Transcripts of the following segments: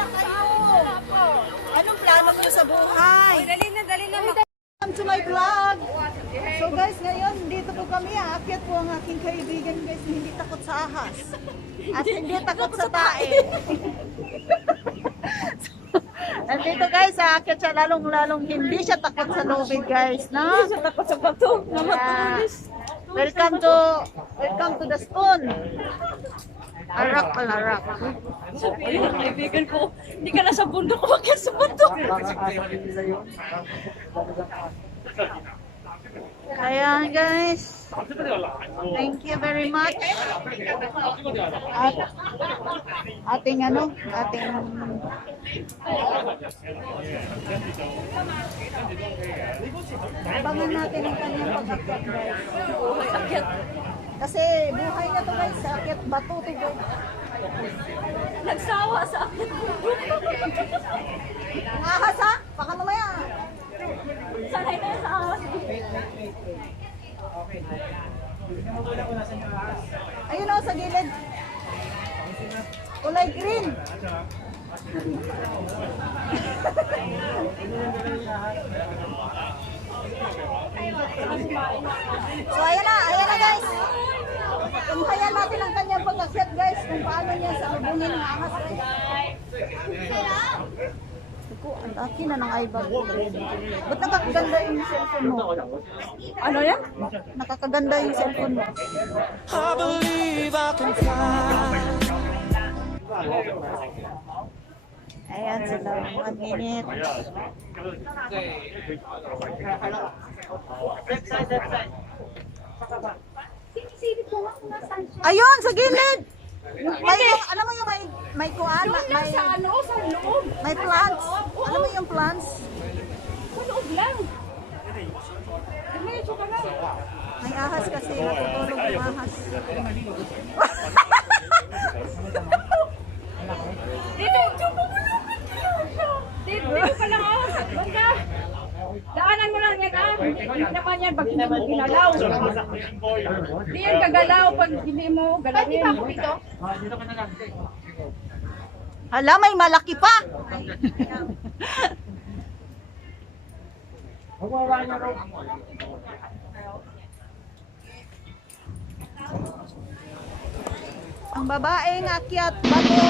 na kayo. Anong plano niyo sa buhay? Dali na. Welcome to my vlog. So guys, ngayon dito po kami. Aakyat po ang aking kaibigan guys na hindi takot sa ahas. At hindi takot sa tae. Nandito guys, aakyat siya lalong hindi siya takot sa lubid guys. No? Sa takot sa bato. Yeah. Welcome to the stone. Arak pala, arak. Ayun, kaibigan ko. Hindi ka na sa bundok umakyat sa bato. Ayan guys. Thank you very much. At ating abangan natin ang kanyang pag-akyat guys. Akyat. Kasi buhay na to guys, sa akyat bato to guys. Nagsawa sa akyat bundok. Ang ahas ha? Baka mamaya. Sanay na sa ahas. Ayun o, sa gilid. Kulay green. So ayan na guys. Tunghayan natin ang kanyang pag-akyat guys, kung paano niya sa lubungin ng ahas guys. Ako, ang laki na ng eyebag. Ba't nakakaganda yung cellphone mo? Ano yan? Nakakaganda yung cellphone mo. I believe I can fly. Ayan sila, 1 minute. Ayun, sa gilid! Alam mo yung may kuan, Sa loob. may plants. Alam mo yung plants? Sa loob lang. Medyo ka lang. May ahas kasi, natutulog yung ahas. Dito ka lang oh. Banda. Daanan mo lang yan ah. Hindi naman yan pag hindi mo ginalaw. Hindi yan kagalaw pag hindi mo galawin. Pwede ba ako dito? Hala, may malaki pa! Ang babaeng akyat bato.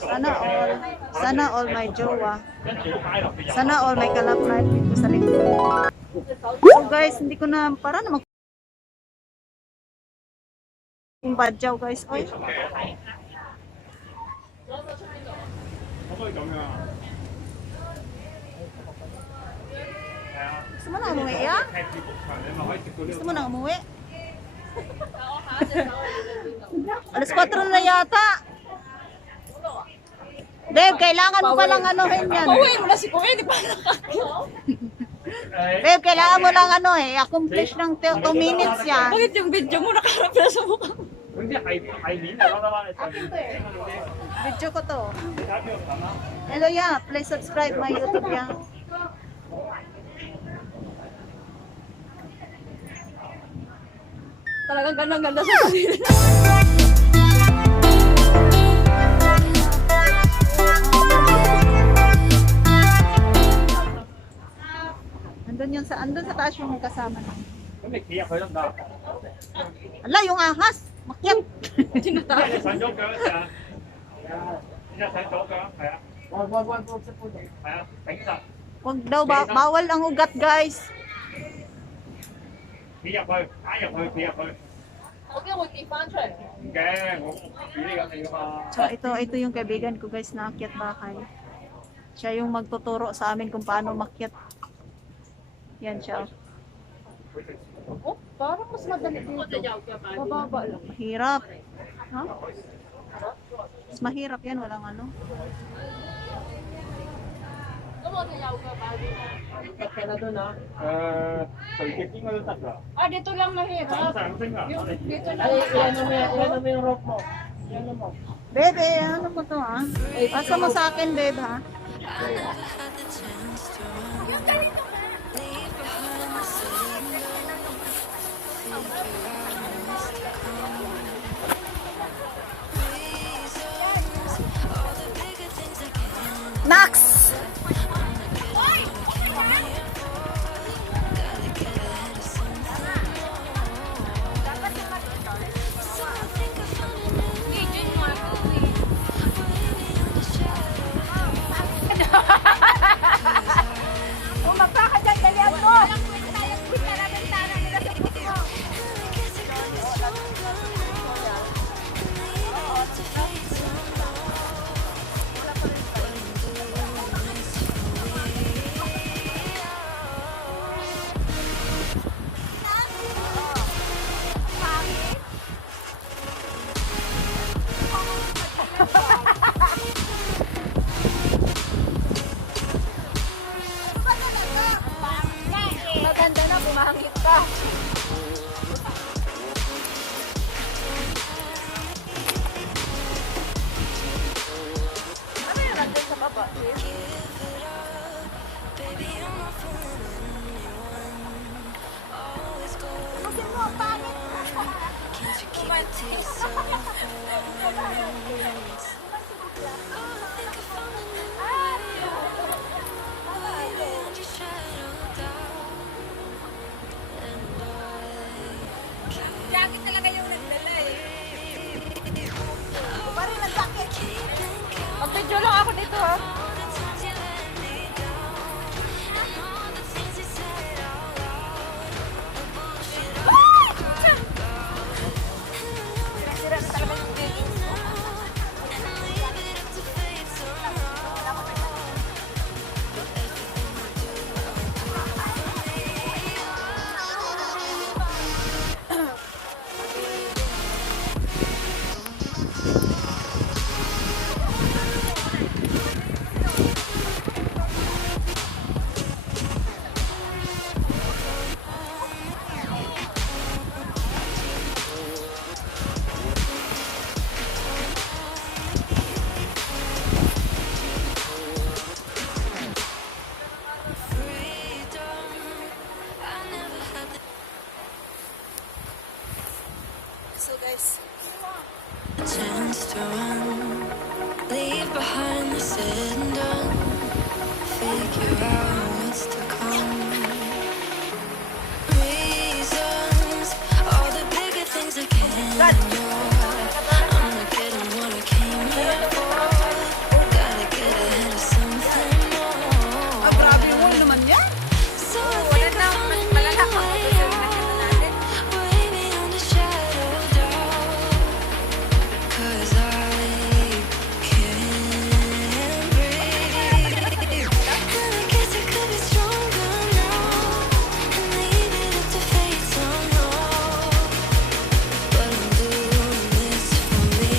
Sana all may jowa. Sana all may kalap life dito sa likod. So guys, hindi ko na para na yung badyaw guys. Oy. Gusto mo na umuwi ya? Gusto mo na umuwi? Alas 4 na yata. Babe, kailangan mo palang anuhin yan. Uwi mo na si Kuya, di pa nakakit. Babe, kailangan mo lang accomplish ng 2 minutes yan. Bakit yung video mo nakaharap na sa mukha mo? Video ko to. Hello ya, please subscribe my YouTube ya. Talagang ganda-ganda sa sarili. Andun sa taas yung kasama namin. Ala, yung ahas. Makyat. Tinatawag. Huwag daw, bawal ang ugat guys. So ito yung kaibigan ko guys na akyat bahay. Siya yung magtuturo sa amin kung paano makyat. Yan siya. Oh, parang mas madali dito. Bababa lang. Mahirap. Ha? Mas mahirap yan, walang ano. Ah, dito lang mahirap. Dito lang. Bebe, ano mo to ha? Pasa mo sa akin, bebe ha? Max! Umapa ka dyan, dalihan mo! Maganda na, bumangit ka. Ano yung nandun sa baba? Kasi mo, pangit. Jacket talaga yung nagdala eh. Parang nag-jacket. Mag-video lang ako dito ha. Sira na talaga yung video. So guys, Chance to run, leave behind the said and done. Figure out what's to come. Reasons, all the bigger things I can ignore. I'm not getting what I came here for. Gotta get ahead of something more. grabe mo naman yan. So I think I found a new way out, way beyond the shadow of doubt. 'Cause I can't breathe. And I guess I could be stronger now and leave it up to fate somehow. But I'm doing this for me.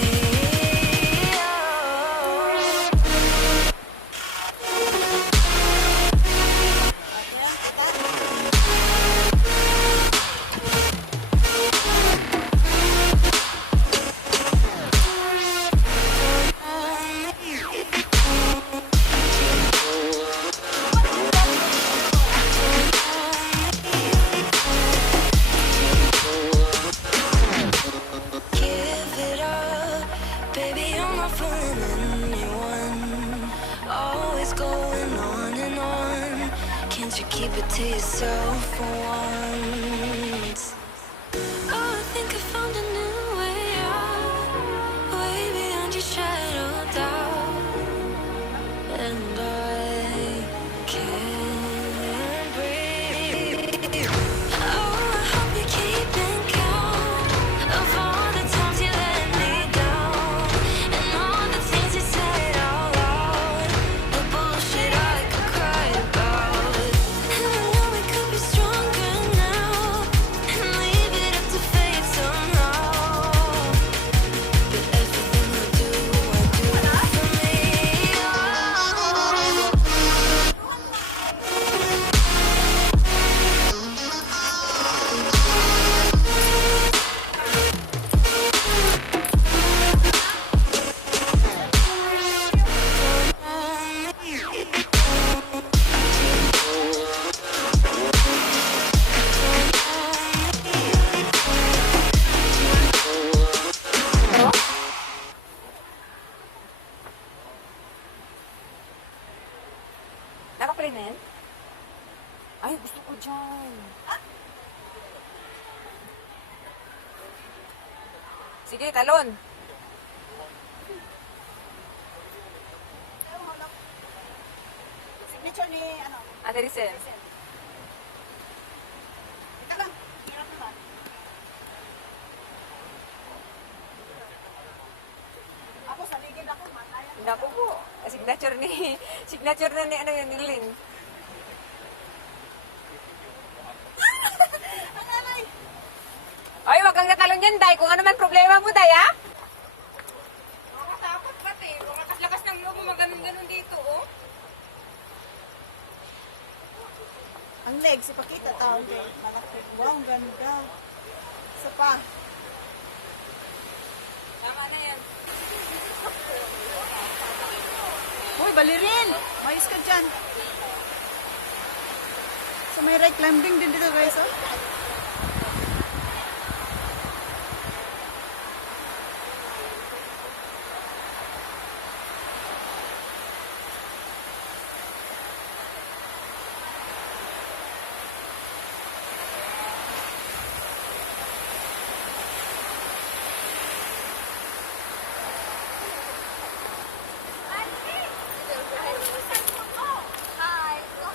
Give it up, baby, you're not fooling anyone. Always going on and on. Can't you keep it to yourself for once? Oh, I think I found a new way out, way beyond your shadow of doubt. And I can't breathe. Oh, I hope you're keeping count of all the times you let me down, and all the things you said out loud, the bullshit I could cry about. And I know we could be stronger now pa rin na yan? Ay, gusto ko dyan. Sige, talon. Signature ni, ano? Ate Risen. Ika lang. Hirap naman. Ako, sa ligid ako, mataya. Naku po. Signature na ni, ano yun, ni Lynn. Ay, wag kang natalon yan, Day. Kung ano man problema mo, Day, ha? Nakakatakot ba, te? Lakas ng loob mo, maganon-ganon dito, oh. Ang legs, ipakita tao kay malaki. Wow, ang ganda. Isa pa. Tama na yan. Uy, balirin! Mayos ka dyan. So may right climbing din dito guys, oh.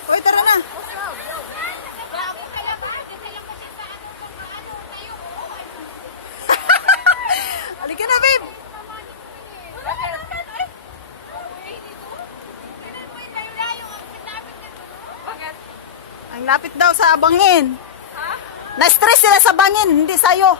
Uy, tara na. Halika na, babe. Bakit? Ang lapit daw sa bangin. Na-stress sila sa bangin, hindi sa'yo.